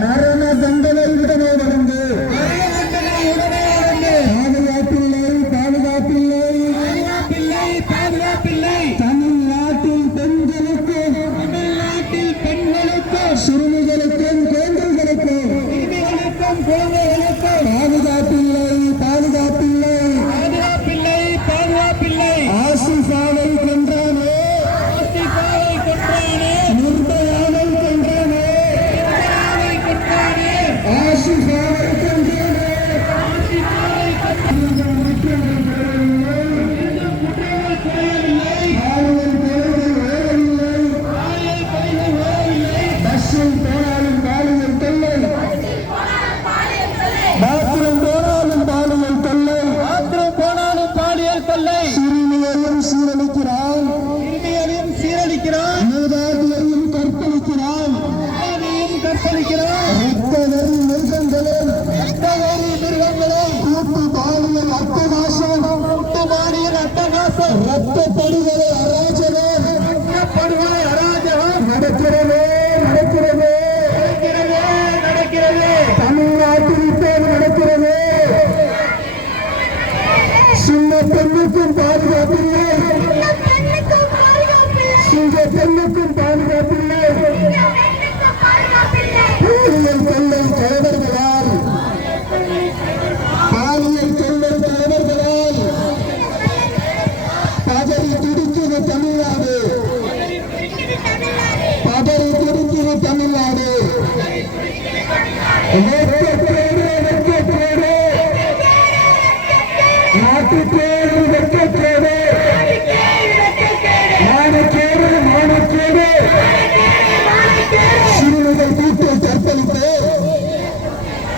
மரண தண்டனை உடனே வழங்கு. பாதுகாப்பில்லை. தமிழ்நாட்டில் பெண்களுக்கு சிறுமிகளுக்கும் குழந்தைகளுக்கும் பாதுகாப்பில்லை. ஆசிஃபாவை கொன்றானே, நிர்பயாவை கொன்றானே, ஆசிஃபாவை கொன்றானே. பஸ்ஸில் போனாலும் பாலியல் தொல்லை, பாத்ரூம் போனாலும் பாலியல் தொல்லை. சிறுமியையும் சீரழிக்கிறான், மூதாட்டியையும் கற்பழிக்கிறான். ரத்த வெறி மிருகங்களே, கூட்டு பாலியல் அட்டகாசம், ரத்தப்படுகளை அராஜகம் நடக்கிறது. தமிழ்நாட்டில் இப்போது நடக்கிறது. சின்ன பெண்ணுக்கும் பாதுகாப்பில்லை, சிங்க பெண்ணுக்கும் பாதுகாப்பில்லை. பாலியல் தொல்லை தலைவர்களால் பதறி துடிக்குது தமிழ்நாடு. தமிழ்நாடு